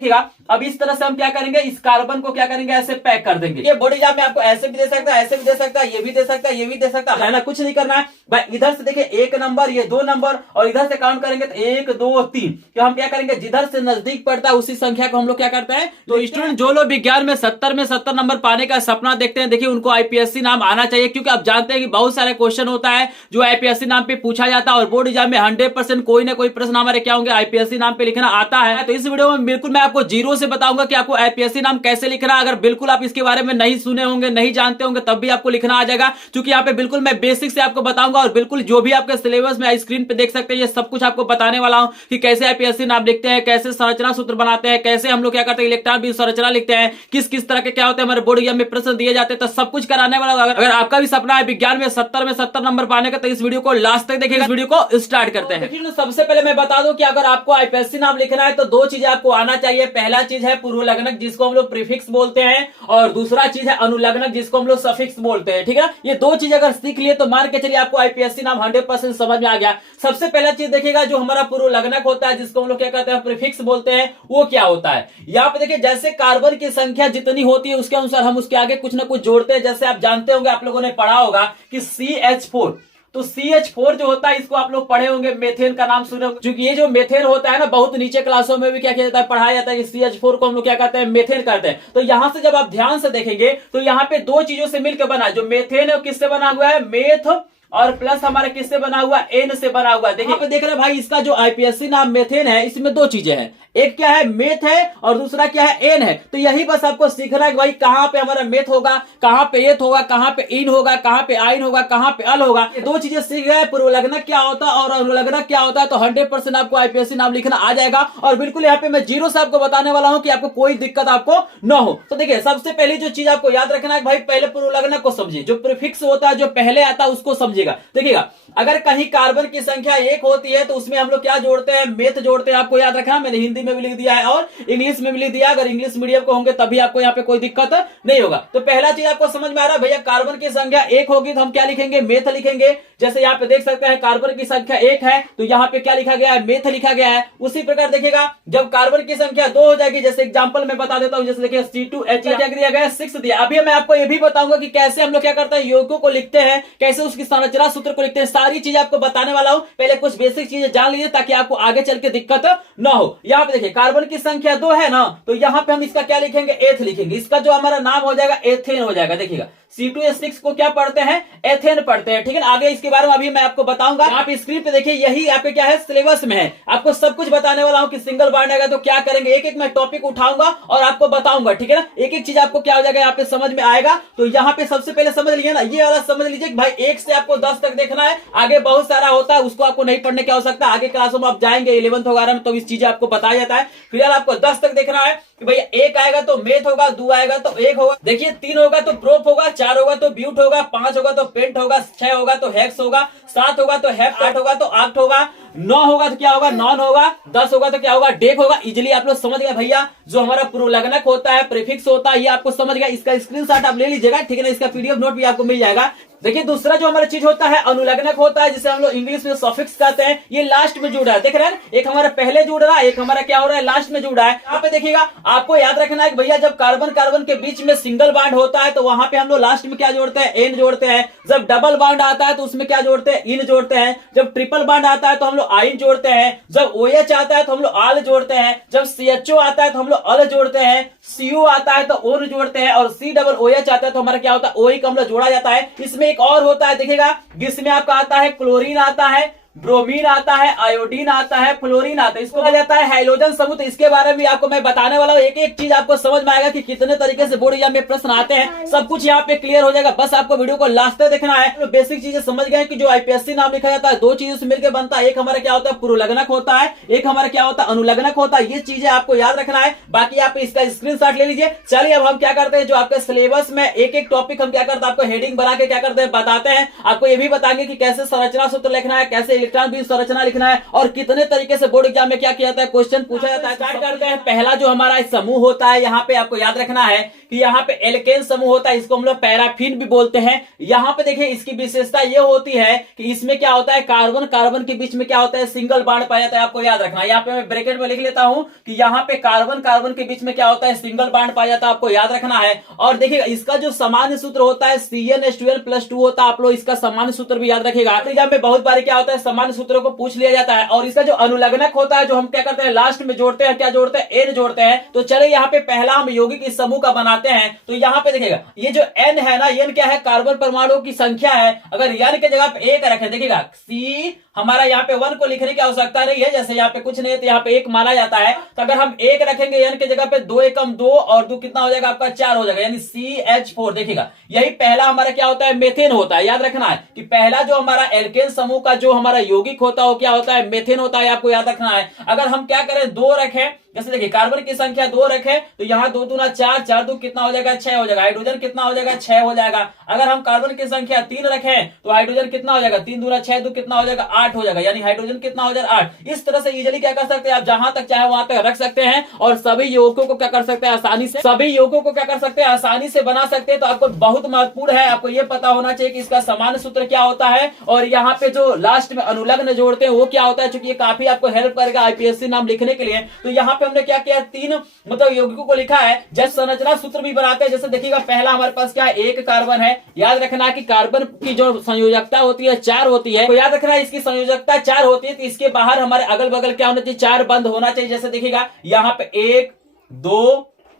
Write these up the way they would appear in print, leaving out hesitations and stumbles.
देखिएगा अब इस तरह से हम क्या करेंगे, इस कार्बन को क्या करेंगे, ऐसे पैक कर देंगे। ये बॉडी एग्जाम में आपको ऐसे भी दे सकता है, ऐसे भी दे सकता है, ये भी दे सकता है, ये भी दे सकता है ना, कुछ नहीं करना है भाई। इधर से देखिए 1 नंबर, ये 2 नंबर, और इधर से काउंट करेंगे तो 1 2 3। तो हम क्या करेंगे, जिधर से नजदीक पड़ता है उसी संख्या को हम लोग क्या करते हैं। तो स्टूडेंट जो लोग विज्ञान में 70 नंबर पाने का सपना देखते हैं, देखिए उनको आईपीएससी नाम आना चाहिए, क्योंकि आप जानते हैं कि बहुत सारे क्वेश्चन होता है जो आईपीएससी नाम पे पूछा जाता है, और बोर्ड एग्जाम में 100% कोई ना कोई प्रश्न हमारे क्या होंगे, आईपीएससी नाम पे लिखना आता है। तो इस वीडियो में बिल्कुल मैं आपको जीरो से बताऊंगा कि आपको आईपीएससी नाम कैसे लिखना। अगर बिल्कुल आप इसके बारे में नहीं सुने होंगे, नहीं जानते होंगे, तब भी आपको लिखना आ जाएगा, क्योंकि यहाँ पे बिल्कुल मैं बेसिक से आपको बताऊंगा, और बिल्कुल जो भी आपके सिलेबस में स्क्रीन पे देख सकते हैं, ये सब कुछ आपको बताने वाला हूं कि कैसे आईपीएससी नाम लिखते हैं, कैसे संरचना सूत्र बनाते हैं, कैसे हम लोग क्या करते हैं, इलेक्ट्रॉन बीज संरचना लिखते हैं, किस किस तरह के क्या होते हैं, हमारे बोर्ड एग्जाम में प्रश्न दिए जाते हैं, तो सब कुछ कराने वाला। अगर आपका भी सपना है विज्ञान में 70 नंबर पाने का, तो इस वीडियो को लास्ट तक देखिएगा। इस वीडियो को स्टार्ट करते हैं। सबसे पहले मैं बता दूं कि अगर आपको आईपीएससी नाम लिखना है तो 2 चीजें आपको आना चाहिए। पहला चीज है पूर्वलग्नक, जिसको हम लोग प्रीफिक्स बोलते हैं, और दूसरा चीज है अनुलग्नक, जिसको हम लोग सफिक्स बोलते हैं। ठीक है, ये 2 चीज अगर सीख लिए तो मान के चलिए आपको आईपीएससी नाम 100% समझ में आ गया। सबसे पहला चीज देखिएगा, जो हमारा पूर्वलग्नक होता है, जिसको हम लोग क्या कहते हैं, प्रीफिक्स बोलते हैं, वो क्या होता है। यहाँ पे देखिए जैसे कार्बन की संख्या जितनी होती है उसके अनुसार हम उसके आगे कुछ ना कुछ जोड़ते हैं। जैसे आप जानते होंगे, आप लोगों ने पढ़ा होगा कि CH4, तो CH4 जो होता है, इसको आप लोग पढ़े होंगे, मेथेन का नाम सुने होंगे। क्योंकि ये जो मेथेन होता है ना, बहुत नीचे क्लासों में भी क्या किया जाता है, पढ़ाया जाता है कि CH4 को हम लोग क्या कहते हैं, मेथेन कहते हैं। तो यहां से जब आप ध्यान से देखेंगे तो यहाँ पे 2 चीजों से मिलकर बना, जो मेथेन है वो किससे बना हुआ है, मेथ, और प्लस हमारे किससे बना हुआ, एन से बना हुआ। देखिए पे देख रहे हैं भाई, इसका जो आईपीएससी नाम मेथेन है, इसमें 2 चीजें हैं, एक क्या है, मेथ है, और दूसरा क्या है, एन है। तो यही बस आपको सीखना है कि भाई कहां पे हमारा मेथ होगा, कहां पे एथ होगा, कहां पे इन होगा, कहां पे आइन होगा, कहां पे अल होगा। 2 चीजें सीख गए, पूर्वलग्नक क्या होता है और अनुलग्नक क्या होता है, तो 100% आपको आईपीएससी नाम लिखना आ जाएगा। और बिल्कुल यहाँ पे मैं जीरो से आपको बताने वाला हूं कि आपको कोई दिक्कत आपको न हो। तो देखिए सबसे पहली जो चीज आपको याद रखना है भाई, पहले पूर्वलग्नक को समझिए, जो प्रीफिक्स होता है, जो पहले आता है उसको समझिएगा। देखिएगा अगर कहीं कार्बन की संख्या 1 होती है तो उसमें हम लोग क्या जोड़ते हैं, मेथ जोड़ते हैं। आपको याद रखना, मैंने हिंदी में भी लिख दिया है और इंग्लिश में भी लिख दिया। अगर इंग्लिश मीडियम को होंगे तभी आपको यहाँ पे कोई दिक्कत नहीं होगा। तो पहला चीज आपको समझ में आ रहा है, भैया कार्बन की संख्या 1 होगी तो हम क्या लिखेंगे, मेथ लिखेंगे। जैसे यहाँ पे देख सकते हैं कार्बन की संख्या 1 है तो यहाँ पे क्या लिखा गया है, मेथ लिखा गया है। उसी प्रकार देखिएगा जब कार्बन की संख्या 2 हो जाएगी, जैसे एग्जांपल मैं बता देता हूँ, जैसे देखिए C2H क्या दिया गया है, 6 दिया। अभी मैं आपको ये भी बताऊंगा कि कैसे हम लोग क्या करते हैं, यौगिकों को लिखते हैं, कैसे उसकी संरचना सूत्र को लिखते हैं, सारी चीज आपको बताने वाला हूं। पहले कुछ बेसिक चीजें जान लीजिए ताकि आपको आगे चल के दिक्कत ना हो। यहाँ पे देखिए कार्बन की संख्या 2 है ना, तो यहाँ पे हम इसका क्या लिखेंगे, एथ लिखेंगे। इसका जो हमारा नाम हो जाएगा एथेन हो जाएगा। देखिएगा C2H6 को क्या पढ़ते हैं, एथेन पढ़ते हैं। ठीक है, आगे इसके बारे में अभी मैं आपको बताऊंगा। आप स्क्रीन पे देखिए, यही यहाँ पे क्या है, सिलेबस में है। आपको सब कुछ बताने वाला हूं कि सिंगल बॉन्ड आएगा तो क्या करेंगे, एक एक मैं टॉपिक उठाऊंगा और आपको बताऊंगा। ठीक है ना, एक एक चीज आपको क्या हो जाएगा, यहाँ पे समझ में आएगा। तो यहाँ पे सबसे पहले समझ लीजिए ना, ये वाला समझ लीजिए भाई 1 से आपको 10 तक देखना है। आगे बहुत सारा होता है, उसको आपको नहीं पढ़ने की आवश्यकता। आगे क्लासों में आप जाएंगे 11th वगैरह में तो इस चीजें आपको बताया जाता है। फिलहाल आपको 10 तक देखना है कि भैया 1 आएगा तो मेथ होगा, 2 आएगा तो 1 होगा, देखिए 3 होगा तो प्रोप होगा, 4 होगा तो ब्यूट होगा, 5 होगा तो पेंट होगा, 6 होगा तो हेक्स होगा, 7 होगा तो हेप्ट, 8 होगा तो आक्ट होगा, 9 होगा तो क्या होगा, नॉन होगा, 10 होगा तो क्या होगा, डेक होगा। इजिली आप लोग समझ गए भैया, जो हमारा पूर्वलग्नक होता है, प्रीफिक्स होता है, ये आपको समझ गया। इसका स्क्रीनशॉट आप ले लीजिएगा। ठीक है ना, इसका पीडीएफ नोट भी आपको मिल जाएगा। देखिए दूसरा जो हमारा चीज होता है अनुलग्नक होता है, जिसे हम लोग इंग्लिश में सफिक्स कहते हैं। ये लास्ट में जुड़ रहा है, देख रहे हैं, एक हमारा पहले जुड़ रहा है, एक हमारा क्या हो रहा है, लास्ट में जुड़ रहा है। यहाँ पे देखिएगा आपको याद रखना है कि भैया जब कार्बन कार्बन के बीच में सिंगल बॉन्ड होता है तो वहां पे हम लोग लास्ट में क्या जोड़ते हैं, एन जोड़ते हैं। जब डबल बॉन्ड आता है तो उसमें क्या जोड़ते हैं, इन जोड़ते हैं। जब ट्रिपल बॉन्ड आता है तो हम लोग आइन जोड़ते हैं। जब OH आता है तो हम लोग आल जोड़ते हैं। जब CHO आता है तो हम लोग अल जोड़ते हैं। CO आता है तो ओन जोड़ते हैं। और COOH आता है तो हमारा क्या होता है, OI का हम लोग जोड़ा जाता है। इसमें एक और होता है, देखिएगा जिसमें आपका आता है क्लोरीन आता है, ब्रोमीन आता है, आयोडीन आता है, फ्लोरीन आता है। इसको कहा जाता है हाइड्रोजन समूह। तो इसके बारे में आपको मैं बताने वाला हूँ, एक एक चीज आपको समझ में आएगा कि कितने तरीके से बोर्ड एग्जाम में प्रश्न आते हैं। सब कुछ यहाँ पे क्लियर हो जाएगा, बस आपको वीडियो को लास्ट तक देखना है। तो बेसिक चीजें समझ गए कि जो आईपीएससी नाम लिखा जाता है 2 चीजों से मिलकर बनता है। एक हमारा क्या होता है, पूर्वलग्नक होता है, एक हमारा क्या होता है, अनुलग्नक होता है। ये चीजें आपको याद रखना है। बाकी आप इसका स्क्रीनशॉट ले लीजिए। चलिए अब हम क्या करते हैं, जो आपके सिलेबस में एक एक टॉपिक हम क्या करते हैं, आपको हेडिंग बना के क्या करते हैं, बताते हैं। आपको ये भी बताएंगे कि कैसे संरचना सूत्र लिखना है, कैसे इलेक्ट्रॉन बीम संरचना लिखना है और कितने तरीके से बोर्ड एग्जाम में क्या किया जाता है, क्वेश्चन पूछा जाता है। स्टार्ट करते हैं। पहला जो हमारा समूह होता है, यहाँ पे आपको याद रखना है कि यहाँ पे एल्केन समूह होता है, इसको हम लोग पैराफिन भी बोलते हैं। यहाँ पे देखिए इसकी विशेषता ये होती है कि इसमें क्या होता है, कार्बन कार्बन के बीच में क्या होता है, सिंगल बॉन्ड पाया जाता है। आपको याद रखना है, यहाँ पे मैं ब्रैकेट में लिख लेता हूं कि यहाँ पे कार्बन कार्बन के बीच में क्या होता है, सिंगल बॉन्ड पाया जाता है। आपको याद रखना है। और देखिएगा इसका जो सामान्य सूत्र होता है CnH2n+2 होता है। आप लोग इसका सामान्य सूत्र भी याद रखिएगा। एग्जाम में बहुत बार क्या होता है, सामान्य सूत्रों को पूछ लिया जाता है। और इसका जो अनुलग्नक होता है, जो हम क्या करते हैं लास्ट में जोड़ते हैं, क्या जोड़ते हैं, एन जोड़ते हैं। तो चले यहाँ पे पहला हम यौगिक इस समूह का बनाते हैं। तो यहाँ पे देखिएगा ये जो एन है ना, एन क्या है, कार्बन परमाणुओं की संख्या है। अगर एन के जगह पे एक रखें, देखिएगा सी हमारा यहाँ पे 1 को लिखने की आवश्यकता नहीं है, जैसे यहाँ पे कुछ नहीं है तो यहाँ पे 1 माना जाता है। तो अगर हम 1 रखेंगे एन के जगह पे 2 एकम 2 और 2 कितना हो जाएगा आपका 4 हो जाएगा, यानी CH4। देखिएगा यही पहला हमारा क्या होता है, मेथेन होता है। याद रखना है कि पहला जो हमारा एल्केन समूह का जो हमारा यौगिक होता है वो क्या होता है, मेथेन होता है। आपको याद रखना है। अगर हम क्या करें, 2 रखें, जैसे देखिए कार्बन की संख्या 2 रखें तो यहाँ 2 दूना 4, 4 2 कितना हो जाएगा 6 हो जाएगा। हाइड्रोजन कितना हो जाएगा 6 हो जाएगा। अगर हम कार्बन की संख्या 3 रखें तो हाइड्रोजन कितना हो जाएगा, 3 दूना 6 2 कितना हो जाएगा 8 हो जाएगा, यानी हाइड्रोजन कितना हो जाएगा 8। इस तरह से इजीली क्या कर सकते हैं आप, जहां तक चाहे वहां तक रख सकते हैं और सभी यौगिकों को क्या कर सकते हैं, आसानी से सभी यौगिकों को क्या कर सकते हैं, आसानी से बना सकते हैं। तो आपको बहुत महत्वपूर्ण है, आपको यह पता होना चाहिए कि इसका सामान्य सूत्र क्या होता है और यहाँ पे जो लास्ट में अनुलग्न जोड़ते हैं वो क्या होता है, क्योंकि ये काफी आपको हेल्प करेगा IPSC नाम लिखने के लिए। तो यहाँ पे हमने क्या किया, 3 मतलब यौगिकों को लिखा है। जैसे संरचना सूत्र भी बनाते हैं, जैसे देखिएगा पहला हमारे पास क्या है, 1 कार्बन है। याद रखना कि कार्बन की जो संयोजकता होती है 4 होती है। तो याद रखना इसकी संयोजकता 4 होती है, तो इसके बाहर हमारे अगल बगल क्या होना चाहिए, 4 बंद होना चाहिए। जैसे देखिएगा यहाँ पे 1 2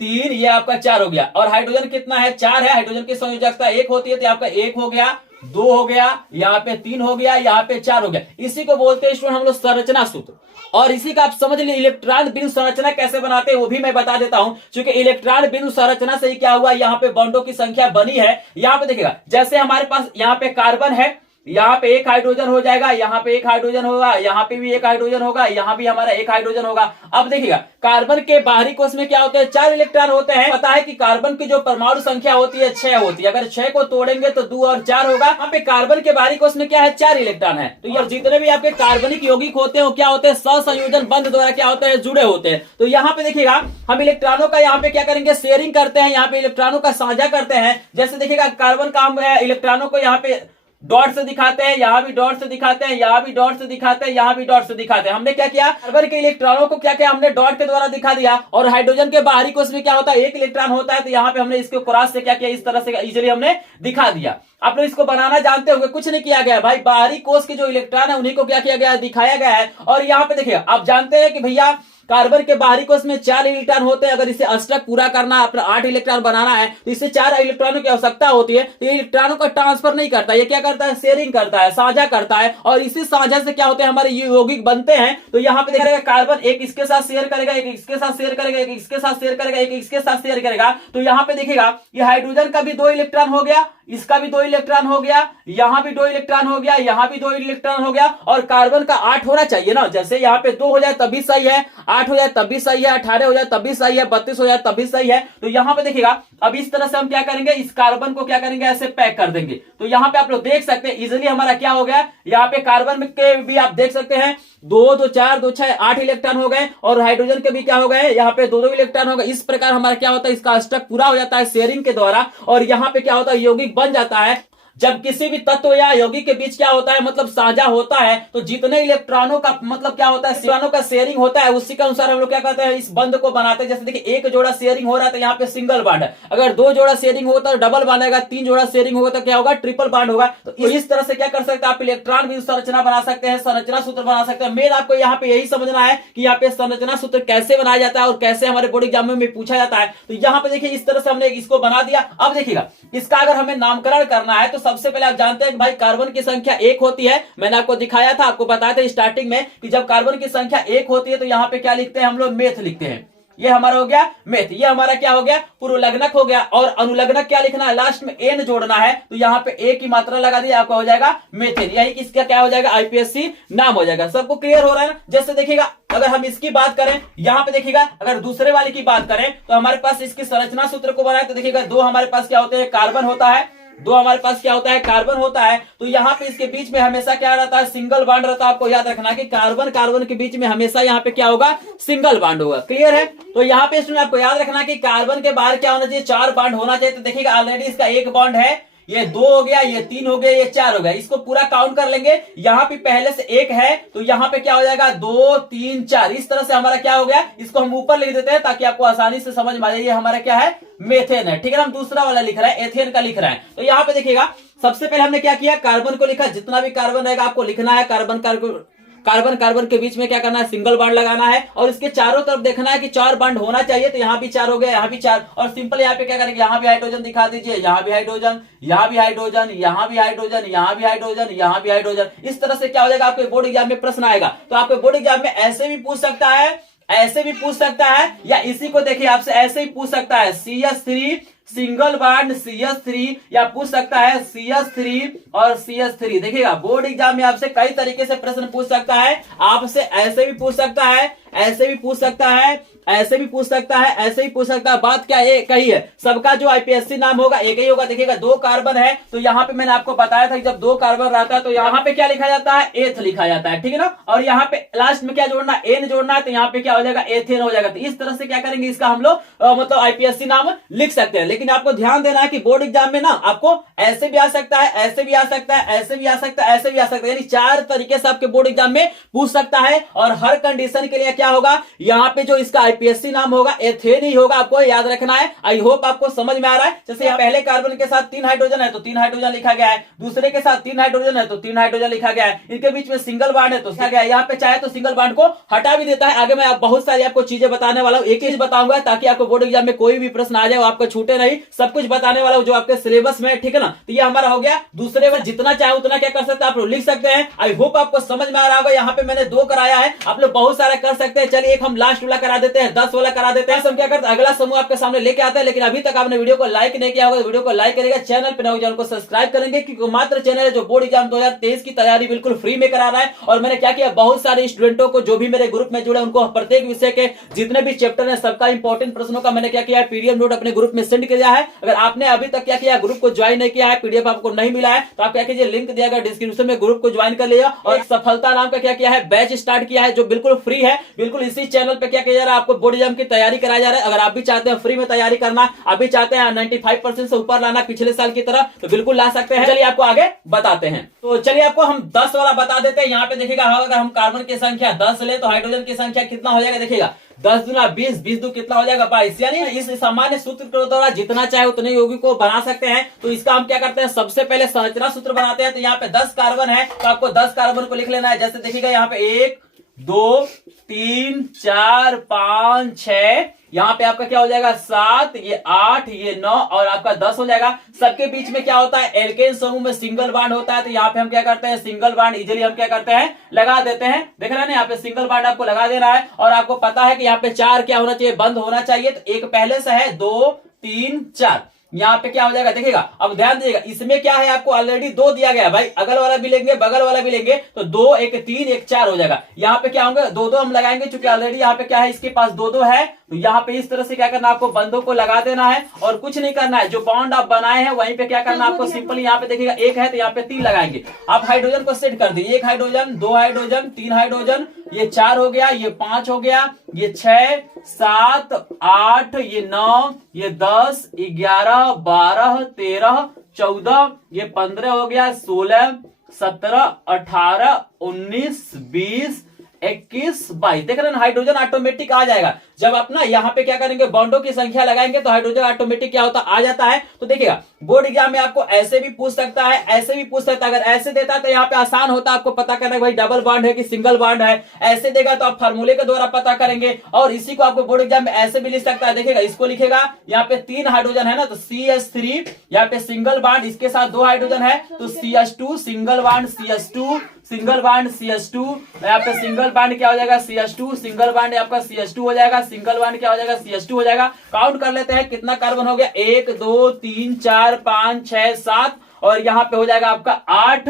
3 ये आपका 4 हो गया। और हाइड्रोजन कितना है, 4 है। हाइड्रोजन की संयोजकता 1 होती है, तो आपका 1 हो गया, 2 हो गया, यहाँ पे 3 हो गया, यहाँ पे 4 हो गया। इसी को बोलते हैं स्टूडेंट हम लोग संरचना सूत्र। और इसी का आप समझ लीजिए इलेक्ट्रॉन बीम संरचना कैसे बनाते हैं वो भी मैं बता देता हूं, क्योंकि इलेक्ट्रॉन बीम संरचना से ही क्या हुआ, यहाँ पे बॉन्डों की संख्या बनी है। यहाँ पे देखिएगा जैसे हमारे पास यहाँ पे कार्बन है, यहाँ पे 1 हाइड्रोजन हो जाएगा, यहाँ पे 1 हाइड्रोजन होगा, यहाँ पे भी 1 हाइड्रोजन होगा, यहाँ भी हमारा 1 हाइड्रोजन होगा। अब देखिएगा कार्बन के बाहरी कोश में क्या होते हैं, 4 इलेक्ट्रॉन होते हैं। पता है कि कार्बन की जो परमाणु संख्या होती है 6 होती है। अगर 6 को तोड़ेंगे तो 2 और 4 होगा। यहाँ पे कार्बन के बाहरी कोश में क्या है, 4 इलेक्ट्रॉन है। तो ये जितने भी आपके कार्बनिक यौगिक होते हैं वो क्या होते हैं, सहसंयोजन बंध द्वारा क्या होते हैं, जुड़े होते हैं। तो यहाँ पे देखिएगा हम इलेक्ट्रॉनों का यहाँ पे क्या करेंगे, शेयरिंग करते हैं, यहाँ पे इलेक्ट्रॉनों का साझा करते हैं। जैसे देखिएगा कार्बन का हम इलेक्ट्रॉनों को यहाँ पे डॉट से दिखाते हैं, यहाँ भी डॉट से दिखाते हैं, यहाँ भी डॉट से दिखाते हैं, यहाँ भी डॉट से दिखाते हैं। हमने क्या किया, कार्बन के इलेक्ट्रॉनों को क्या किया, हमने डॉट के द्वारा दिखा दिया। और हाइड्रोजन के बाहरी कोश में क्या होता है, 1 इलेक्ट्रॉन होता है, तो यहाँ पे हमने इसको क्रॉस से क्या किया, इस तरह से इजीली हमने दिखा दिया। आप लोग इसको बनाना जानते होंगे, कुछ नहीं किया गया भाई, बाहरी कोश के जो इलेक्ट्रॉन है उन्हीं को क्या किया गया, दिखाया गया है। और यहाँ पे देखिए आप जानते हैं कि भैया कार्बन के बाहरी कोश में 4 इलेक्ट्रॉन होते हैं। अगर इसे अष्टक पूरा करना है, अपना 8 इलेक्ट्रॉन बनाना है, तो इससे 4 इलेक्ट्रॉनों की आवश्यकता होती है। तो ये इलेक्ट्रॉनों का ट्रांसफर नहीं करता, ये क्या करता है, शेयरिंग करता है, साझा करता है। और इसी साझा से क्या होते हैं, हमारे यौगिक बनते हैं। तो यहाँ पे देखिएगा कार्बन एक इसके साथ शेयर करेगा, एक इसके साथ शेयर करेगा, एक इसके साथ शेयर करेगा, एक इसके साथ शेयर करेगा। तो यहाँ पे देखिएगा ये हाइड्रोजन का भी 2 इलेक्ट्रॉन हो गया, इसका भी 2 इलेक्ट्रॉन हो गया, यहाँ भी 2 इलेक्ट्रॉन हो गया, यहाँ भी 2 इलेक्ट्रॉन हो गया। और कार्बन का 8 होना चाहिए ना, जैसे यहाँ पे 2 हो जाए तब भी सही है, 8 हो जाए तब भी सही है, 18 हो जाए तब भी सही है, 32 हो जाए तब भी सही है। तो यहाँ पे देखिएगा अब इस तरह से हम क्या करेंगे, इस कार्बन को क्या करेंगे, ऐसे पैक कर देंगे। तो यहाँ पे आप लोग देख सकते हैं इजिली हमारा क्या हो गया, यहाँ पे कार्बन के भी आप देख सकते हैं 2 2 4 2 6 8 इलेक्ट्रॉन हो गए। और हाइड्रोजन के भी क्या हो गए, यहाँ पे 2 2 इलेक्ट्रॉन हो गए। इस प्रकार हमारा क्या होता है, इसका अष्टक पूरा हो जाता है शेयरिंग के द्वारा। और यहाँ पे क्या होता है, यौगिक बन जाता है। जब किसी भी तत्व या यौगिक के बीच क्या होता है, मतलब साझा होता है, तो जितने इलेक्ट्रॉनों का मतलब क्या होता है, इलेक्ट्रॉनों का शेयरिंग होता है, उसी के अनुसार हम लोग क्या करते हैं, इस बंध को बनाते हैं। जैसे देखिए 1 जोड़ा शेयरिंग हो रहा है तो यहाँ पे सिंगल बॉन्ड है, अगर 2 जोड़ा शेयरिंग होता है तो डबल बॉन्ड आएगा, 3 जोड़ा शेयरिंग होगा तो क्या होगा, ट्रिपल बॉन्ड होगा। तो इस तरह से क्या कर सकते हैं आप, इलेक्ट्रॉन भी संरचना बना सकते हैं, संरचना सूत्र बना सकते हैं। मेन आपको यहाँ पे यही समझना है कि यहाँ पे संरचना सूत्र कैसे बनाया जाता है और कैसे हमारे बोर्ड एग्जाम में पूछा जाता है। तो यहाँ पे देखिए इस तरह से हमने इसको बना दिया। अब देखिएगा इसका अगर हमें नामकरण करना है तो सबसे पहले आप जानते हैं भाई कार्बन की संख्या 1 होती है। मैंने आपको दिखाया था, आपको बताया था स्टार्टिंग में कि जब कार्बन की संख्या 1 होती है तो यहाँ पे क्या लिखते हैं हम लोग, मेथ लिखते हैं। ये हमारा हो गया मेथ, ये हमारा क्या हो गया, पूर्वलग्नक हो गया। और अनुलग्नक क्या लिखना है, लास्ट में एन जोड़ना है, तो यहाँ पे ए की मात्रा लगा दी, आपका हो जाएगा मेथेन। यही किसका क्या हो जाएगा, IPSC नाम हो जाएगा। सबको क्लियर हो रहा है ना। जैसे देखिएगा अगर हम इसकी बात करें, यहाँ पे देखिएगा अगर दूसरे वाले की बात करें तो हमारे पास इसकी संरचना सूत्र को बनाए तो देखिएगा 2 हमारे पास क्या होते हैं, कार्बन होता है, दो हमारे पास क्या होता है, कार्बन होता है। तो यहाँ पे इसके बीच में हमेशा क्या रहता है, सिंगल बॉन्ड रहता है। आपको याद रखना कि कार्बन कार्बन के बीच में हमेशा यहाँ पे क्या होगा, सिंगल बॉन्ड होगा। क्लियर है? तो यहाँ पे इसमें आपको याद रखना कि कार्बन के बाहर क्या होना चाहिए, 4 बॉन्ड होना चाहिए। तो देखिएगा ऑलरेडी इसका 1 बॉन्ड है, ये 2 हो गया, ये 3 हो गया, ये 4 हो गया। इसको पूरा काउंट कर लेंगे। यहाँ पे पहले से 1 है तो यहाँ पे क्या हो जाएगा, 2 3 4। इस तरह से हमारा क्या हो गया, इसको हम ऊपर लिख देते हैं ताकि आपको आसानी से समझ में आ जाए। ये हमारा क्या है, मेथेन है। ठीक है, हम दूसरा वाला लिख रहे हैं, एथेन का लिख रहे हैं। तो यहाँ पे देखिएगा सबसे पहले हमने क्या किया, कार्बन को लिखा। जितना भी कार्बन रहेगा आपको लिखना है। कार्बन कार्बन के बीच में क्या करना है, सिंगल बॉन्ड लगाना है। और इसके चारों तरफ देखना है कि 4 बॉन्ड होना चाहिए। तो यहाँ भी 4 हो गया, यहाँ भी 4। और सिंपल यहाँ पे क्या करेंगे, यहाँ भी हाइड्रोजन दिखा दीजिए, यहाँ भी हाइड्रोजन, यहाँ भी हाइड्रोजन, यहाँ भी हाइड्रोजन, यहाँ भी हाइड्रोजन, यहाँ भी हाइड्रोजन। इस तरह से क्या हो जाएगा, आपके बोर्ड एग्जाम में प्रश्न आएगा। तो आपके बोर्ड एग्जाम में ऐसे भी पूछ सकता है, ऐसे भी पूछ सकता है, या इसी को देखिए आपसे ऐसे ही पूछ सकता है, CH3 सिंगल बॉन्ड CH3, या पूछ सकता है CH3 और CH3। देखिएगा बोर्ड एग्जाम में आपसे कई तरीके से प्रश्न पूछ सकता है। आपसे ऐसे भी पूछ सकता है, ऐसे भी पूछ सकता है, ऐसे भी पूछ सकता है, ऐसे ही पूछ सकता है। बात क्या एक कही है, सबका जो IPSC नाम होगा एक ही होगा। देखिएगा 2 कार्बन है तो यहाँ पे मैंने आपको बताया था कि जब 2 कार्बन रहता है तो यहाँ पे क्या लिखा जाता है, एथ लिखा जाता है। ठीक है ना? और यहाँ पे लास्ट में क्या जोड़ना है, एन जोड़ना है। तो यहाँ पे क्या हो जाएगा, एथेन हो जाएगा। तो इस तरह से क्या करेंगे, इसका हम लोग मतलब IPSC नाम लिख सकते हैं। लेकिन आपको ध्यान देना है कि बोर्ड एग्जाम में ना आपको ऐसे भी आ सकता है, ऐसे भी आ सकता है, ऐसे भी आ सकता है, ऐसे भी आ सकता है। यानी 4 तरीके से आपके बोर्ड एग्जाम में पूछ सकता है। और हर कंडीशन के लिए क्या होगा, यहाँ पे जो इसका IPSC नाम होगा एथेन ही होगा। आपको याद रखना है। आई होप आपको समझ में आ रहा है। जैसे यहाँ पहले कार्बन के साथ 3 हाइड्रोजन है तो 3 हाइड्रोजन लिखा गया है, दूसरे के साथ 3 हाइड्रोजन है तो 3 हाइड्रोजन लिखा गया है, इनके बीच में सिंगल बॉन्ड है तो लिखा गया है। यहाँ पे चाहे तो सिंगल बॉन्ड को हटा भी देता है। आगे मैं बहुत सारी आपको चीजें बताने वाला हूँ, एक चीज बताऊंगा ताकि आपको बोर्ड एग्जाम में कोई भी प्रश्न आ जाए वो आपको छूटे नहीं। सब कुछ बताने वाला हूँ जो आपके सिलेबस में। ठीक है ना? तो ये हमारा हो गया। दूसरे में जितना चाहे उतना क्या कर सकते हैं, आप लोग लिख सकते हैं। आई होप आपको समझ में आ रहा होगा। यहाँ पे मैंने 2 कराया है, आप लोग बहुत सारा कर सकते हैं। चलिए एक हम लास्ट वाला करा देते हैं, 10 वाला करा देते हैं। हम क्या करते हैं, अगला समूह आपके सामने लेके आते हैं। लेकिन अभी तक आपने वीडियो को लाइक नहीं किया होगा तो वीडियो को लाइक करेगा, चैनल पे नए चैनल को सब्सक्राइब करेंगे, क्योंकि मात्र चैनल है जो बोर्ड एग्जाम 2023 की तैयारी बिल्कुल फ्री में करा रहा है। और मैंने क्या किया, बहुत सारे स्टूडेंटों को जो भी मेरे ग्रुप में जुड़े उनको प्रत्येक विषय के जितने भी चैप्टर है सबका इंपॉर्टेंट प्रश्नों का मैंने क्या किया है, PDF नोट अपने ग्रुप में सेंड किया है। अगर आपने अभी तक क्या किया, ग्रुप को ज्वाइन नहीं किया है, PDF आपको नहीं मिला है, तो आप क्या कीजिए, लिंक दिया गया डिस्क्रिप्शन में, ग्रुप को ज्वाइन कर लिया। और सफलता नाम का क्या किया है, बैच स्टार्ट किया है जो बिल्कुल फ्री है। बिल्कुल इसी चैनल पे क्या किया जा रहा है, आपको बोर्ड एग्जाम की तैयारी कराया जा रहा है। अगर आप भी चाहते हैं फ्री में तैयारी करना, अभी चाहते हैं 95% से ऊपर लाना पिछले साल की तरह, तो बिल्कुल ला सकते हैं। चलिए आपको आगे बताते हैं। तो चलिए आपको हम 10 वाला बता देते हैं। यहाँ पे देखिएगा, अगर हम कार्बन की संख्या 10 ले तो हाइड्रोजन की संख्या कितना हो जाएगा, देखिएगा 10 दूना 20, 20 दू कितना हो जाएगा 22। यानी इस सामान्य सूत्र के द्वारा जितना चाहे उतने यौगिक को बना सकते हैं। तो इसका हम क्या करते हैं, सबसे पहले संरचना सूत्र बनाते हैं। तो यहाँ पे 10 कार्बन है तो आपको 10 कार्बन को लिख लेना है। जैसे देखिएगा यहाँ पे 1 2 3 4 5 6, यहाँ पे आपका क्या हो जाएगा 7, ये 8, ये 9 और आपका 10 हो जाएगा। सबके बीच में क्या होता है, एल्केन समूह में सिंगल बॉन्ड होता है। तो यहाँ पे हम क्या करते हैं, सिंगल बॉन्ड इजीली हम क्या करते हैं, लगा देते हैं। देख रहे हैं ना, यहाँ पे सिंगल बॉन्ड आपको लगा देना है। और आपको पता है कि यहाँ पे 4 क्या होना चाहिए, बंद होना चाहिए। तो एक पहले से है, 2 3 4, यहाँ पे क्या हो जाएगा, देखिएगा। अब ध्यान दीजिएगा, इसमें क्या है, आपको ऑलरेडी 2 दिया गया है भाई। अगल वाला भी लेंगे, बगल वाला भी लेंगे तो 2 1 3 1 4 हो जाएगा। यहाँ पे क्या होंगे, 2 2 हम लगाएंगे, क्योंकि ऑलरेडी यहाँ पे क्या है, इसके पास 2 2 है। तो यहाँ पे इस तरह से क्या करना, आपको बंदों को लगा देना है और कुछ नहीं करना है। जो बॉन्ड आप बनाए हैं वहीं पे क्या करना आपको, सिंपली यहाँ पे देखिएगा 1 है तो यहाँ पे 3 लगाएंगे। आप हाइड्रोजन को सेट कर दिए, 1 हाइड्रोजन, 2 हाइड्रोजन, 3 हाइड्रोजन, ये 4 हो गया, ये 5 हो गया, ये 6 7 8, ये 9, ये 10 11 12 13 14, ये 15 हो गया, 16 17 18 19 20 21 22। देख रहे हैं, हाइड्रोजन ऑटोमेटिक आ जाएगा। जब अपना यहाँ पे क्या करेंगे, बॉन्डों की संख्या लगाएंगे तो हाइड्रोजन ऑटोमेटिक क्या होता आ जाता है। तो देखिएगा, बोर्ड एग्जाम में आपको ऐसे भी पूछ सकता है, ऐसे भी पूछ सकता है। अगर ऐसे देता है तो यहाँ पे आसान होता है आपको पता करना है भाई डबल बॉन्ड है कि सिंगल बॉन्ड है। ऐसे देगा तो आप फार्मूले के द्वारा पता करेंगे। और इसी को आपको बोर्ड एग्जाम में ऐसे भी लिख सकता है। देखिएगा, इसको लिखेगा, यहाँ पे 3 हाइड्रोजन है ना, तो CH3, यहाँ पे सिंगल बॉन्ड, इसके साथ 2 हाइड्रोजन है तो CH2 single bond, CH2 single bond, CH2, यहाँ पे सिंगल बॉन्ड क्या हो जाएगा, CH2 सिंगल बॉन्ड आपका CH2 हो जाएगा, सिंगल बॉन्ड क्या हो जाएगा, CH2 हो जाएगा। काउंट कर लेते हैं कितना कार्बन हो गया, 1 2 3 4 5 6 7 और यहाँ पे हो जाएगा आपका 8।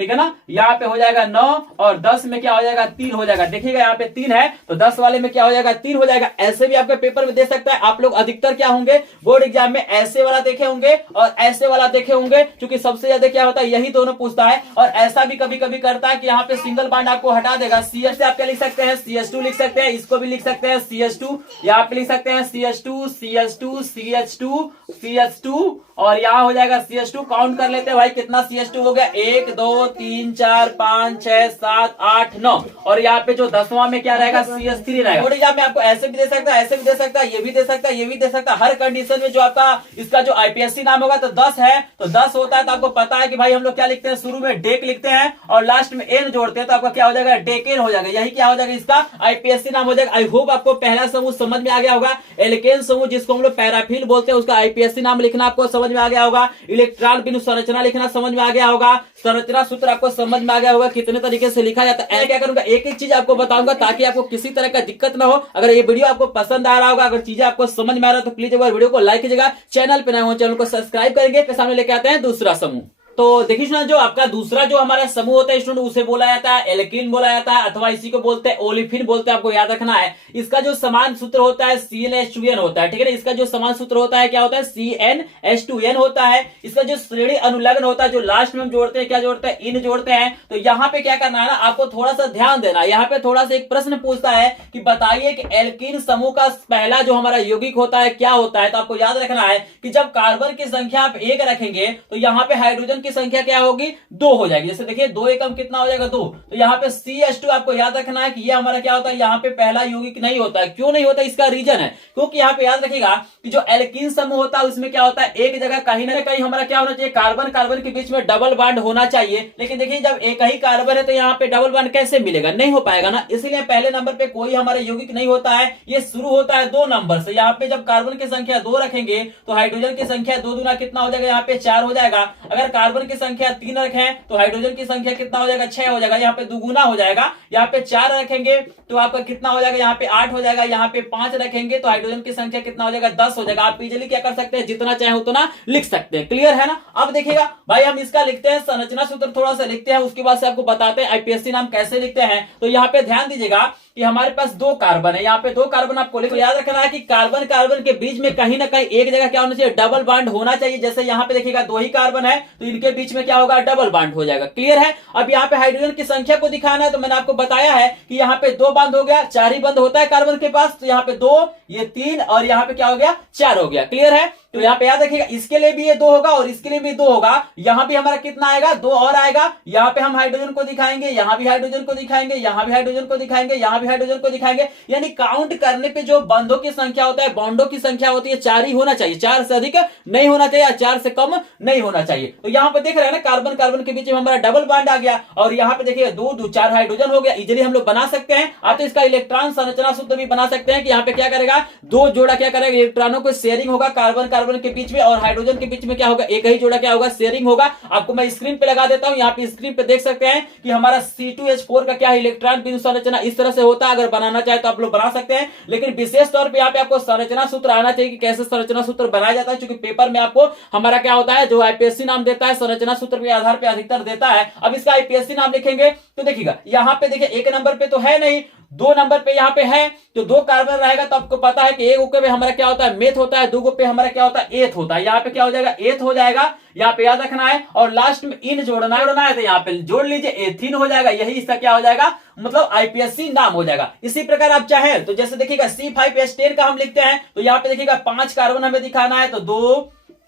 ठीक है ना। यहाँ पे हो जाएगा 9 और 10 में क्या हो जाएगा 3 हो जाएगा। देखिएगा यहाँ पे 3 है तो 10 वाले में क्या हो जाएगा 3 हो जाएगा। ऐसे भी आपके पेपर में दे सकता है। आप लोग अधिकतर क्या होंगे बोर्ड एग्जाम में ऐसे वाला देखे होंगे और ऐसे वाला देखे होंगे, क्योंकि सबसे ज्यादा क्या होता है यही दोनों पूछता है। और ऐसा भी कभी कभी करता है कि यहाँ पे सिंगल बॉन्ड आपको हटा देगा। CH से आप क्या लिख सकते हैं CH2 लिख सकते हैं, इसको भी लिख सकते हैं CH2, यहाँ पे लिख सकते हैं CH2 CH2 CH2 CH2 और यहाँ हो जाएगा CH2। काउंट कर लेते हैं भाई कितना CH2 हो गया 1 2 3 4 5 6 7 8 9 और यहाँ पे जो 10वां में क्या रहेगा CH3 रहेगा। बोर्ड एग्जाम में आपको ऐसे भी दे सकता है, ऐसे भी दे सकता है, ये भी दे सकता है, ये भी दे सकता है। हर कंडीशन में जो आपका इसका जो IPSC नाम होगा तो 10 है तो 10 होता है तो आपको पता है कि भाई हम लोग क्या लिखते हैं शुरू में डेक लिखते हैं और लास्ट में एन जोड़ते हैं तो आपका क्या हो जाएगा डेकेन हो जाएगा। यही क्या हो जाएगा इसका IPSC नाम हो जाएगा। आई होप आपको पहला समूह समझ में आ गया होगा। एल्केन समूह जिसको हम लोग पैराफिल बोलते हैं उसका IPSC नाम लिखना आपको समझ में आ गया होगा। इलेक्ट्रॉन बिंदु संरचना लिखना समझ में आ गया होगा। संरचना सूत्र आपको समझ में आ गया होगा कितने तरीके से लिखा जाता है। क्या करूंगा एक एक चीज आपको बताऊंगा ताकि आपको किसी तरह का दिक्कत ना हो। अगर ये वीडियो आपको पसंद आ रहा होगा, अगर चीजें आपको समझ में आ रहा है तो प्लीज एक बार वीडियो को लाइक कीजिएगा। चैनल पे नए हो चैनल को सब्सक्राइब करेंगे। के सामने लेके आते हैं दूसरा समूह। तो देखिए ना जो आपका दूसरा जो हमारा समूह होता है स्टूडेंट उसे बोला जाता है एल्कीन बोला जाता है अथवा इसी को बोलते हैं ओलिफिन बोलते हैं। आपको याद रखना है इसका जो समान सूत्र होता है CnH2n होता है, ठीक है ना। इसका जो समान सूत्र होता है क्या होता है CnH2n होता है। इसका जो श्रेणी अनुलग्न होता है जो लास्ट में हम जोड़ते हैं क्या जोड़ते हैं इन जोड़ते हैं। तो यहाँ पे क्या करना है ना आपको थोड़ा सा ध्यान देना। यहाँ पे थोड़ा सा एक प्रश्न पूछता है कि बताइए कि एल्कीन समूह का पहला जो हमारा यौगिक होता है क्या होता है। तो आपको याद रखना है कि जब कार्बन की संख्या आप 1 रखेंगे तो यहाँ पे हाइड्रोजन की संख्या क्या होगी 2 हो जाएगी। जैसे देखिए 2 एकम कितना हो जाएगा 2। तो यहाँ पे CH2 आपको याद रखना है कि ये हमारा क्या होता है यहाँ पे पहला यौगिक नहीं होता है। क्यों नहीं होता इसका रीजन है क्योंकि यहाँ पे याद रखिएगा कि जो एल्कीन समूह होता है उसमें क्या होता है एक जगह कहीं ना कहीं हमारा क्या होना चाहिए कार्बन कार्बन के बीच में डबल बॉन्ड होना चाहिए। लेकिन देखिए जब एक ही कार्बन है तो यहाँ पे डबल बॉन्ड कैसे मिलेगा, नहीं हो पाएगा ना। इसलिए पहले नंबर पे कोई हमारा यौगिक नहीं होता है। ये शुरू होता है 2 नंबर से। यहाँ पे जब कार्बन की संख्या 2 रखेंगे तो हाइड्रोजन की संख्या 2 दूना कितना हो जाएगा यहाँ पे 4 हो जाएगा। अगर कार्बन की संख्या 3 रखें तो हाइड्रोजन की संख्या कितना हो जाएगा 6 हो जाएगा। यहाँ पे दुगुना हो जाएगा। यहाँ पे 4 रखेंगे तो आपका कितना हो जाएगा यहाँ पे 8 हो जाएगा। यहाँ पे 5 रखेंगे तो हाइड्रोजन की संख्या कितना हो जाएगा 10 हो जाएगा। आप इजीली क्या कर सकते हैं जितना चाहे उतना लिख सकते हैं। क्लियर है ना। अब देखिएगा भाई हम इसका लिखते हैं संरचना सूत्र थोड़ा सा लिखते हैं उसके बाद से आपको बताते हैं IPSC नाम कैसे लिखते हैं। तो यहाँ पे ध्यान दीजिएगा कि हमारे पास 2 कार्बन है। यहाँ पे 2 कार्बन आपको लिखो। याद रखना है कि कार्बन कार्बन के बीच में कहीं ना कहीं एक जगह क्या होना चाहिए डबल बॉन्ड होना चाहिए। जैसे यहाँ पे देखिएगा 2 ही कार्बन है तो इनके बीच में क्या होगा डबल बॉन्ड हो जाएगा। क्लियर है। अब यहाँ पे हाइड्रोजन की संख्या को दिखाना है तो मैंने आपको बताया है कि यहाँ पे 2 बंद हो गया 4 ही बंद होता है कार्बन के पास। तो यहाँ पे 2 ये 3 और यहाँ पे क्या हो गया 4 हो गया। क्लियर है। तो यहाँ पे याद रखिएगा इसके लिए भी ये 2 होगा और इसके लिए भी 2 होगा। यहाँ भी हमारा कितना आएगा 2 और आएगा। यहाँ पे हम हाइड्रोजन को दिखाएंगे, यहाँ भी हाइड्रोजन को दिखाएंगे, यहाँ भी हाइड्रोजन को दिखाएंगे, यहाँ भी हाइड्रोजन को दिखाएंगे। यानी काउंट करने पे जो बंधों की संख्या होता है बॉन्डों की संख्या होती है 4 ही होना चाहिए। 4 से अधिक नहीं होना चाहिए, 4 से कम नहीं होना चाहिए। तो यहाँ पे देख रहे हैं ना कार्बन कार्बन के बीच में हमारा डबल बॉन्ड आ गया और यहाँ पे देखिए 2 2 4 हाइड्रोजन हो गया। इजीली हम लोग बना सकते हैं। आप तो इसका इलेक्ट्रॉन संरचना सूत्र भी बना सकते हैं कि यहाँ पे क्या करेगा 2 जोड़ा क्या करेगा इलेक्ट्रॉनों को शेयरिंग होगा कार्बन कार्बन के बीच में और हाइड्रोजन के बीच में क्या होगा एक ही जोड़ा क्या होगा शेयरिंग होगा। आपको मैं स्क्रीन पे लगा देता हूं। यहाँ पे स्क्रीन पे देख सकते हैं कि हमारा C2H4 का क्या है इलेक्ट्रॉन बिंदु संरचना इस तरह से होता है। अगर बनाना चाहे तो आप लोग बना सकते हैं लेकिन विशेष तौर पे यहाँ पे आपको संरचना सूत्र आना चाहिए कि कैसे संरचना सूत्र बनाया जाता है। क्योंकि पेपर में आपको हमारा क्या होता है जो IPSC नाम देता है संरचना सूत्र के आधार पर अधिकतर देता है। अब इसका IPSC नाम लिखेंगे तो देखिएगा यहाँ पे देखिए 1 नंबर पे तो है नहीं, 2 नंबर पे यहाँ पे है। तो 2 कार्बन रहेगा तो आपको पता है कि 1 पे हमारा क्या होता है मेथ होता है, 2 पे हमारा क्या होता है एथ होता है। यहाँ पे क्या हो जाएगा एथ हो जाएगा। यहाँ पे याद रखना है और लास्ट में इन जोड़ना है तो यहाँ पे जोड़ लीजिए एथीन हो जाएगा। यही इसका क्या हो जाएगा मतलब IPSC नाम हो जाएगा। इसी प्रकार आप चाहे तो जैसे देखिएगा C5H10 का हम लिखते हैं तो यहाँ पे देखिएगा 5 कार्बन हमें दिखाना है तो 2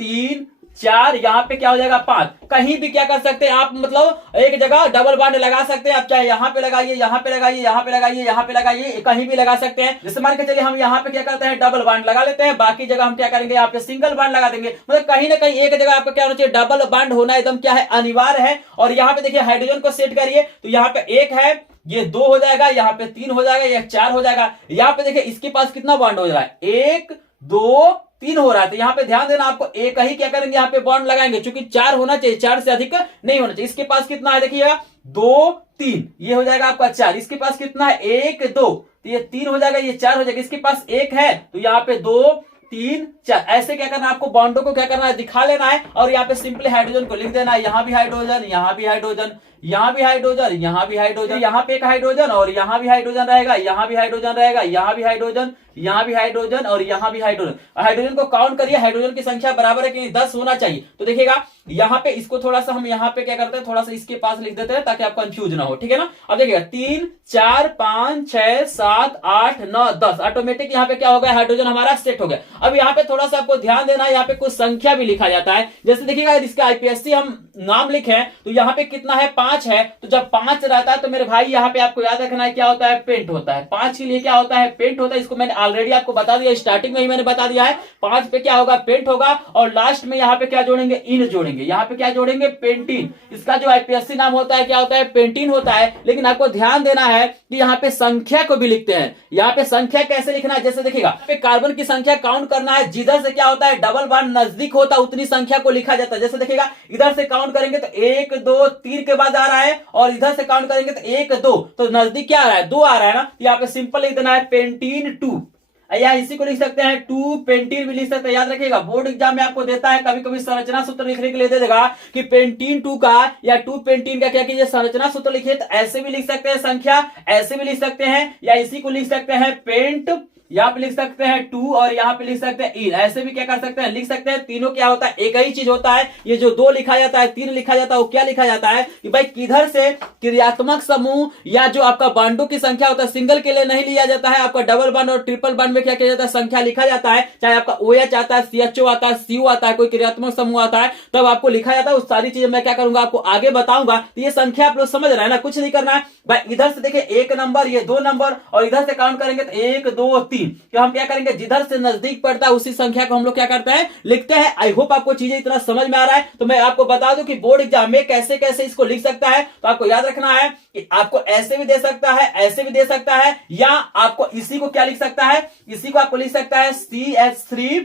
3 4 यहाँ पे क्या हो जाएगा 5। कहीं भी क्या कर सकते हैं आप मतलब एक जगह डबल बॉन्ड लगा सकते हैं। आप चाहे यहाँ पे लगाइए, यहाँ पे लगाइए, यहाँ पे लगाइए, यहाँ पे लगाइए, कहीं भी लगा सकते हैं। जैसे मान के चलिए हम यहाँ पे क्या करते हैं डबल बॉन्ड लगा लेते हैं, बाकी जगह हम क्या करेंगे यहाँ पे सिंगल बॉन्ड लगा देंगे। मतलब कहीं ना कहीं एक जगह आपका क्या होना चाहिए डबल बॉन्ड होना एकदम क्या है अनिवार्य है। और यहाँ पे देखिए हाइड्रोजन को सेट करिए तो यहाँ पे 1 है, ये 2 हो जाएगा, यहाँ पे 3 हो जाएगा, ये 4 हो जाएगा। यहाँ पे देखिए इसके पास कितना बॉन्ड हो रहा है 1 2 3 हो रहा है। तो यहाँ पे ध्यान देना आपको एक ही क्या करेंगे यहाँ पे बॉन्ड लगाएंगे क्योंकि 4 होना चाहिए, 4 से अधिक नहीं होना चाहिए। इसके पास कितना है देखिएगा 2 3 ये हो जाएगा आपका 4। इसके पास कितना है 1 2 तो ये 3 हो जाएगा, ये 4 हो जाएगा। इसके पास 1 है तो यहाँ पे 2 3 4 ऐसे क्या करना है आपको बॉन्डों को क्या करना है दिखा लेना है और यहाँ पे सिंपली हाइड्रोजन को लिख देना है। यहाँ भी हाइड्रोजन, यहाँ भी हाइड्रोजन, यहाँ भी हाइड्रोजन, यहाँ भी हाइड्रोजन, यहाँ पे एक हाइड्रोजन और यहाँ भी हाइड्रोजन रहेगा, यहाँ भी हाइड्रोजन रहेगा, यहाँ भी हाइड्रोजन, यहाँ भी हाइड्रोजन और यहाँ भी हाइड्रोजन। हाइड्रोजन को काउंट करिए, हाइड्रोजन की संख्या बराबर है कि 10 होना चाहिए। तो देखिएगा यहाँ पे इसको थोड़ा सा हम यहाँ पे क्या करते हैं, थोड़ा सा इसके पास लिख देते हैं ताकि आप कंफ्यूज ना हो, ठीक है ना। अब देखिएगा 3 4 5 6 7 8 9 10 ऑटोमेटिक यहाँ पे क्या हो गया, हाइड्रोजन हमारा सेट हो गया। अब यहाँ पे थोड़ा सा आपको ध्यान देना है, यहाँ पे कुछ संख्या भी लिखा जाता है। जैसे देखिएगा इसका आईपीएससी हम नाम लिखे तो यहाँ पे कितना है, 5 है। तो जब 5 रहता है तो मेरे भाई यहाँ पे आपको याद रखना है क्या होता है, पेंट होता है। 5 के लिए क्या होता है, पेंट होता है। इसको मैंने ऑलरेडी आपको बता दिया, स्टार्टिंग में ही मैंने बता दिया है। 5 पे क्या होगा, पेंट होगा और लास्ट में यहाँ पे क्या जोड़ेंगे, इन जोड़ेंगे। यहाँ पे क्या जोड़ेंगे, पेंटीन। इसका जो आईपीएससी नाम होता है क्या होता है, पेंटीन होता है। लेकिन आपको ध्यान देना है कि यहाँ पे संख्या को भी लिखते हैं। यहाँ पे संख्या कैसे लिखना है, जैसे देखिएगा कार्बन की संख्या काउंट करना है, जिधर से क्या होता है डबल बॉन्ड नजदीक होता है उतनी संख्या को लिखा जाता है। जैसे देखिएगा इधर से काउंट करेंगे तो 1 2 3 के बाद आ रहा है और इधर से काउंट करेंगे तो 1 2, तो नजदीक क्या आ रहा है, 2 आ रहा है ना। तो यहाँ पे सिंपल लिख देना है पेंटीन 2, या इसी को लिख सकते हैं 2 पेंटीन भी लिख सकते हैं। याद रखिएगा बोर्ड एग्जाम में आपको देता है कभी कभी संरचना सूत्र लिखने के लिए दे देगा कि पेंटीन 2 का या 2 पेंटीन का क्या कीजिए, संरचना सूत्र लिखिए। तो ऐसे भी लिख सकते हैं संख्या, ऐसे भी लिख सकते हैं, या इसी को लिख सकते हैं पेंट, यहाँ पे लिख सकते हैं 2 और यहाँ पे लिख सकते हैं इन। ऐसे भी क्या कर सकते हैं, लिख सकते हैं। तीनों क्या होता है, एक ही चीज होता है। ये जो 2 लिखा जाता है, 3 लिखा जाता है, वो क्या लिखा जाता है कि भाई किधर से क्रियात्मक समूह या जो आपका बांडों की संख्या होता है, सिंगल के लिए नहीं लिया जाता है। आपका डबल बांड और ट्रिपल बांड में क्या किया जाता है, संख्या लिखा जाता है। चाहे आपका OH आता है, CHO आता है, CO आता है, कोई क्रियात्मक समूह आता है, तब आपको लिखा जाता है। उस सारी चीजें मैं क्या करूंगा, आपको आगे बताऊंगा। तो ये संख्या आप लोग समझ रहे हैं ना, कुछ नहीं करना है भाई। इधर से देखिए 1 नंबर, ये 2 नंबर और इधर से काउंट करेंगे तो 1 2 3। तो हम क्या करेंगे, जिधर से नजदीक पड़ता है उसी संख्या को हम लोग क्या करते हैं, लिखते हैं। आई होप आपको चीजें इतना समझ में आ रहा है। तो मैं आपको बता दूं कि बोर्ड एग्जाम में कैसे कैसे इसको लिख सकता है। तो आपको याद रखना है कि आपको ऐसे भी दे सकता है, ऐसे भी दे सकता है, या आपको इसी को क्या लिख सकता है, इसी को आपको लिख सकता है CH3,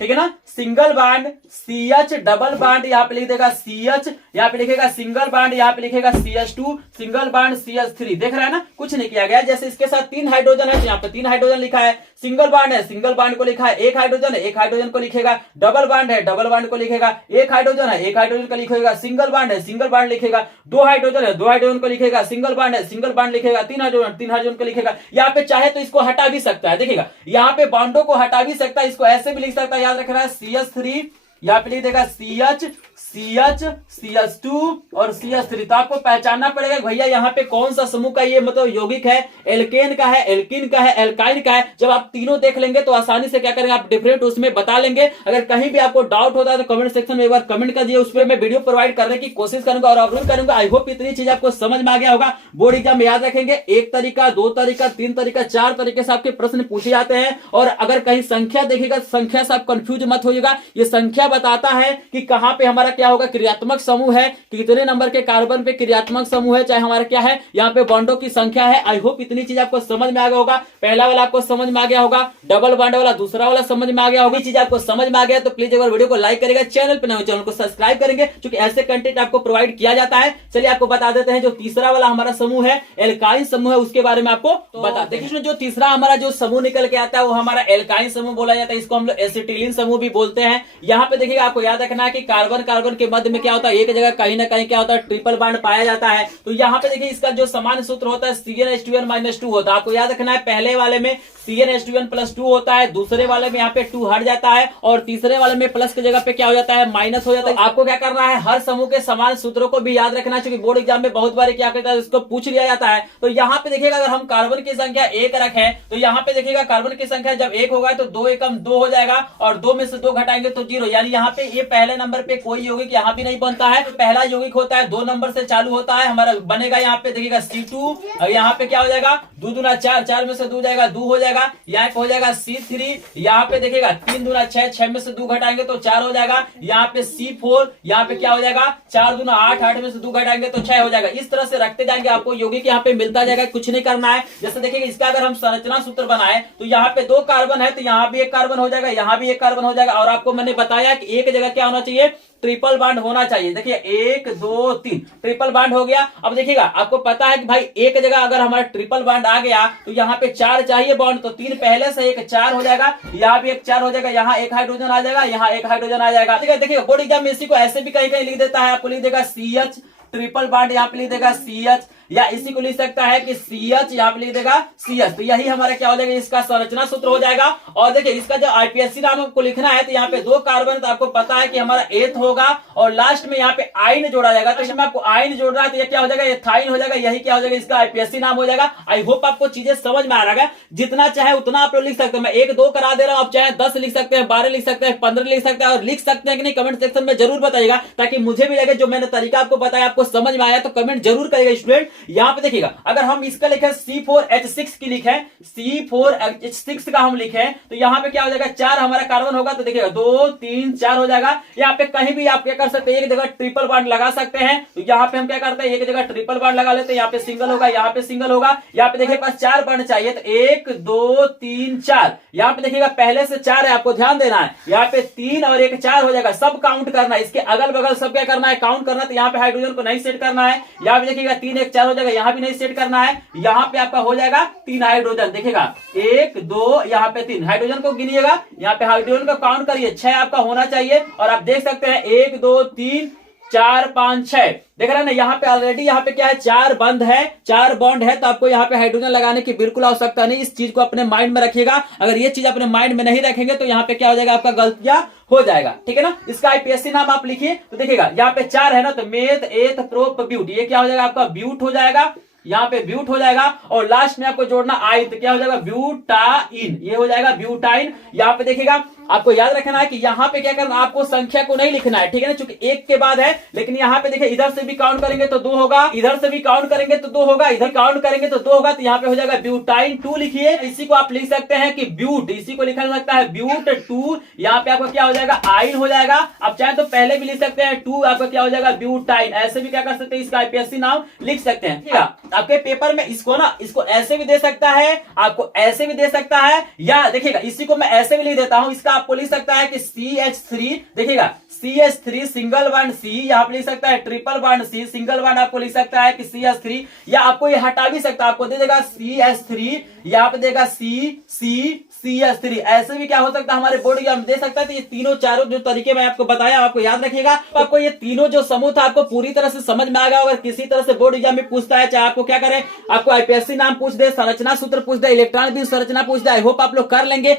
ठीक है ना, single bond CH, double bond यहाँ पे लिख देगा CH, यहाँ पे लिखेगा सिंगल बांड, यहाँ पे लिखेगा CH2, सिंगल बांड CH3। देख रहा है ना, कुछ नहीं किया गया। जैसे इसके साथ 3 हाइड्रोजन है तो यहाँ पे 3 हाइड्रोजन लिखा है। सिंगल बांड है, सिंगल बांड को लिखा है। 1 हाइड्रोजन है, 1 हाइड्रोजन को लिखेगा। डबल बांड है, डबल बांड को लिखेगा। 1 हाइड्रोजन है, 1 हाइड्रोजन को लिखेगा। सिंगल बांड है, सिंगल बांड लिखेगा। 2 हाइड्रोजन है, 2 हाइड्रोजन को लिखेगा। सिंगल बांड है, सिंगल बांड लिखेगा। 3 हाइड्रोजन, 3 हाइड्रोजन को लिखेगा। यहाँ पे चाहे तो इसको हटा भी सकता है। देखिएगा यहाँ पे बांडों को हटा भी सकता है, इसको ऐसे भी लिख सकता है। याद रखना है CH3, यहाँ पे लिख देगा CH, CH, CH2 और CH3। तो आपको पहचानना पड़ेगा भैया यहाँ पे कौन सा समूह का ये मतलब यौगिक है, एल्केन का है, एल्किन का है, एल्काइन का है। जब आप तीनों देख लेंगे तो आसानी से क्या करेंगे, आप डिफरेंट उसमें बता लेंगे। अगर कहीं भी आपको डाउट होता है तो कमेंट सेक्शन में एक बार कमेंट कर दिए, उस पर मैं वीडियो प्रोवाइड करने की कोशिश करूंगा और अपलोड करूंगा। आई होप इतनी चीज आपको समझ में आ गया होगा। बोर्ड एग्जाम में याद रखेंगे 1 तरीका, 2 तरीका, 3 तरीका, 4 तरीके से आपके प्रश्न पूछे जाते हैं। और अगर कहीं संख्या देखेगा, संख्या से आप कंफ्यूज मत होइएगा। ये संख्या बताता है कि कहां पे हमारा क्या होगा, क्रियात्मक समूह है, कितने नंबर के कार्बन पे क्रियात्मक समूह है, चाहे हमारा क्या है यहाँ पे बॉन्डों की संख्या है। आई होप इतनी चीज आपको समझ में आ गया होगा। पहला वाला आपको समझ में आ गया होगा, डबल बॉन्ड वाला दूसरा वाला समझ में आ गया होगा। चीज आपको समझ में आ गया तो प्लीज एक बार वीडियो को लाइक करेगा, चैनल पे नए चैनल को सब्सक्राइब करेंगे, क्योंकि ऐसे कंटेंट आपको प्रोवाइड किया जाता है। चलिए आपको बता देते हैं जो तीसरा वाला हमारा समूह है, एल्काइन समूह है, उसके बारे में आपको बता देखिए। इसमें जो तीसरा हमारा जो समूह निकल के आता है वो हमारा एल्काइन समूह बोला जाता है। इसको हम लोग एसिटिलीन समूह भी बोलते हैं। यहाँ पे देखिएगा आपको याद रखना है कि कार्बन कार्बन के मध्य में क्या होता है, एक जगह कहीं ना कहीं क्या होता है, ट्रिपल बॉन्ड पाया जाता है। तो यहाँ पे देखिए इसका जो समान सूत्र होता है CnH2n-2 होता है। आपको याद रखना है पहले वाले में CnH2n+2 होता है, दूसरे वाले में यहाँ पे 2 हट जाता है और तीसरे वाले में प्लस की जगह पे क्या हो जाता है, माइनस हो जाता है। आपको क्या करना है, हर समूह के समान सूत्रों को भी याद रखना चाहिए। बोर्ड एग्जाम में बहुत बार क्या कहता है, इसको पूछ लिया जाता है। तो यहाँ पे देखिएगा अगर हम कार्बन की संख्या 1 रखें तो यहाँ पे देखिएगा कार्बन की संख्या जब 1 होगा तो 2 एकम 2 हो जाएगा और 2 में से 2 घटाएंगे तो 0। यानी यहाँ पे ये पहले नंबर पे कोई यौगिक यहाँ भी नहीं बनता है। तो पहला यौगिक होता है 2 नंबर से चालू होता है, हमारा बनेगा यहाँ पे देखिएगा C2 और यहाँ पे क्या हो जाएगा 2 दूना 4, 4 में से 2 जाएगा 2 हो जाएगा। यहाँ पे हो जाएगा C3, यहाँ पे देखिएगा 3 दूना 6, 6 में से 2 घटाएंगे तो 4 हो जाएगा। यहाँ पे C4, यहाँ पे क्या हो जाएगा 4 दूना 8, 8 में से 2 घटाएंगे तो 6 हो जाएगा। इस तरह से रखते जाएंगे, आपको यौगिक यहाँ पे मिलता जाएगा, कुछ नहीं करना है। जैसे देखिए इसका अगर हम संरचना सूत्र बनाए तो यहाँ पे 2 कार्बन है तो यहाँ भी 1 कार्बन हो जाएगा, यहाँ भी 1 कार्बन हो जाएगा। और आपको मैंने बताया कि एक जगह क्या होना चाहिए, ट्रिपल बॉन्ड होना चाहिए। देखिए 1 2 3 ट्रिपल बॉन्ड हो गया। अब देखिएगा आपको पता है कि भाई एक जगह अगर हमारा ट्रिपल बॉन्ड आ गया तो यहाँ पे 4 चाहिए बॉन्ड, तो 3 पहले से 1 4 हो जाएगा, यहाँ भी 1 4 हो जाएगा, यहाँ 1 हाइड्रोजन आ जाएगा, यहाँ 1 हाइड्रोजन आ जाएगा। देखिए बोर्ड एग्जाम में इसी को ऐसे भी कहीं कहीं लिख देता है, आपको लिख देगा CH ट्रिपल बॉन्ड यहाँ पे लिख देगा CH, या इसी को लिख सकता है कि CH यहाँ पे लिख देगा CS। तो यही हमारा क्या हो जाएगा, इसका संरचना सूत्र हो जाएगा। और देखिए इसका जो IPSC नाम आपको लिखना है, तो यहाँ पे 2 कार्बन, तो आपको पता है कि हमारा एथ होगा और लास्ट में यहाँ पे आइन जोड़ा जाएगा। तो इसमें आपको आइन जोड़ना है, तो ये क्या हो जाएगा, एथाइन हो जाएगा। यही क्या हो जाएगा, इसका IPSC नाम हो जाएगा। आई होप आपको चीजें समझ में आ रहा है। जितना चाहे उतना आप लोग लिख सकते हैं, मैं 1-2 करा दे रहा हूं, आप चाहे 10 लिख सकते हैं, 12 लिख सकते हैं, 15 लिख सकते हैं, और लिख सकते हैं कि नहीं कमेंट सेक्शन में जरूर बताइएगा, ताकि मुझे भी लगे जो मैंने तरीका आपको बताया आपको समझ में आया। तो कमेंट जरूर करिएगा स्टूडेंट। यहाँ पे देखिएगा, अगर हम इसका लिखे C4H6 की लिखे, C4H6 का हम लिखे, तो यहाँ पे क्या हो जाएगा, 4 हमारा कार्बन होगा। तो देखिएगा 2 3 4 हो जाएगा। यहाँ पे कहीं भी आप क्या कर सकते हैं, एक जगह ट्रिपल बॉन्ड लगा सकते हैं। तो यहाँ पे हम क्या करते हैं, एक जगह ट्रिपल बॉन्ड लगा लेते हैं, यहाँ पे सिंगल होगा, यहाँ पे सिंगल होगा। यहाँ पे देखिए पास 4 बॉन्ड चाहिए, तो 1 2 3 4। यहाँ पे देखिएगा पहले से 4 है, आपको ध्यान देना है। यहाँ पे 3 और 1 4 हो जाएगा, सब काउंट करना है। इसके अगल बगल सब क्या करना है, काउंट करना है। तो यहाँ पे हाइड्रोजन को नहीं सेट करना है। यहाँ पे देखिएगा 3 1 4 हो जाएगा, यहाँ भी नहीं सेट करना है। यहाँ पे आपका हो जाएगा 3 हाइड्रोजन। देखिएगा 1 2, यहाँ पे 3 हाइड्रोजन को गिनिएगा। यहाँ पे हाइड्रोजन को काउंट करिए, 6 आपका होना चाहिए। और आप देख सकते हैं 1 2 3 4 5 6, देख रहे हैं ना। यहाँ पे ऑलरेडी यहाँ पे क्या है, 4 बंद है, 4 बॉन्ड है। तो आपको यहाँ पे हाइड्रोजन लगाने की बिल्कुल आवश्यकता नहीं। इस चीज को अपने माइंड में रखिएगा। अगर ये चीज अपने माइंड में नहीं रखेंगे तो यहाँ पे क्या हो जाएगा, आपका गलतियां हो जाएगा। ठीक है ना। इसका IPSC नाम आप लिखिए। तो देखिएगा यहाँ पे 4 है ना, तो मेथ एथ प्रोप ब्यूट, ये क्या हो जाएगा, आपका ब्यूट हो जाएगा। यहाँ पे ब्यूट हो जाएगा। और लास्ट में आपको जोड़ना आइन, तो क्या हो जाएगा, ब्यूटाइन, ये हो जाएगा ब्यूटाइन। यहाँ पे देखिएगा आपको याद रखना है कि यहाँ पे क्या करना, आपको संख्या को नहीं लिखना है। ठीक है ना, चूंकि 1 के बाद है। लेकिन यहाँ पे देखिए इधर से भी काउंट करेंगे तो 2 होगा, इधर से भी काउंट करेंगे तो 2 होगा, इधर काउंट करेंगे तो 2 होगा। तो यहाँ पे हो जाएगा ब्यूटाइन 2 लिखिए। इसी को आप लिख सकते हैं कि ब्यूट, इसी को लिखा जा सकता है ब्यूट 2। यहाँ पे आपका क्या हो जाएगा, आइन हो जाएगा। आप चाहे तो पहले भी लिख सकते हैं 2, आपका क्या हो जाएगा, ब्यूटाइन। ऐसे भी क्या कर सकते हैं, इसका IPSC नाम लिख सकते हैं। ठीक है, आपके पेपर में इसको ना, इसको ऐसे भी दे सकता है, आपको ऐसे भी दे सकता है, या देखिएगा इसी को मैं ऐसे भी लिख देता हूं। इसका आपको लिख सकता है कि CH3, देखिएगा CH3 सिंगल बॉन्ड C, यहाँ पे लिख सकता है triple bond C, single bond आपको लिख सकता है कि CH3, या आपको ये हटा भी सकता है, आपको दे देगा CH3, यहाँ पे देगा CH3। ऐसे भी क्या हो सकता है, हमारे बोर्ड एग्जाम दे सकता है। तो ये तीनों चारों जो तरीके मैं आपको बताया आपको याद रखिएगा। तो आपको ये तीनों जो समूह था आपको पूरी तरह से समझ में आ गया। अगर किसी तरह से बोर्ड एग्जाम में पूछता है, चाहे आपको क्या करें, आपको IPSC नाम पूछ दे, संरचना सूत्र पूछ दे, इलेक्ट्रॉन बीम संरचना पूछ दे, आई होप आप लोग कर लेंगे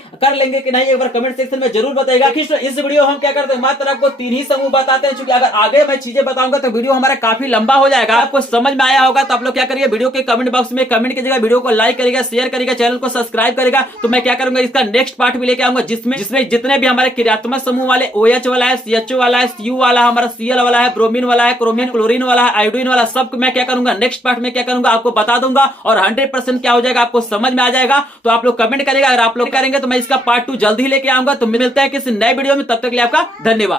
कि नहीं, एक बार कमेंट सेक्शन में जरूर बताइएगा। इस वीडियो हम क्या करते हैं, मात्र आपको 3 ही समूह बताते हैं। क्योंकि अगर आगे मैं चीजें बताऊंगा तो वीडियो हमारा काफी लंबा हो जाएगा। आपको समझ में आया होगा तो आप लोग क्या करिए, वीडियो के कमेंट बॉक्स में कमेंट कीजिएगा, वीडियो को लाइक करेगा, शेयर करेगा, चैनल को सब्सक्राइब करेगा। तो मैं क्या करूंगा, इसका नेक्स्ट पार्ट भी लेके आऊंगा, जिसमें जितने भी हमारे क्रियात्मक समूह वाले OH वाला है, CHO वाला है, CU वाला, हमारा Cl वाला है, ब्रोमीन वाला है, क्रोमीन क्लोरीन वाला है, आयोडीन वाला, सब मैं क्या करूंगा, नेक्स्ट पार्ट में क्या करूंगा आपको बता दूंगा। और 100% क्या हो जाएगा, आपको समझ में आ जाएगा। तो आप लोग कमेंट करेगा, अगर आप लोग करेंगे तो मैं इसका पार्ट 2 जल्द ही लेके आऊंगा। तो मिलते हैं किसी नए वीडियो में, तब तक के लिए आपका धन्यवाद।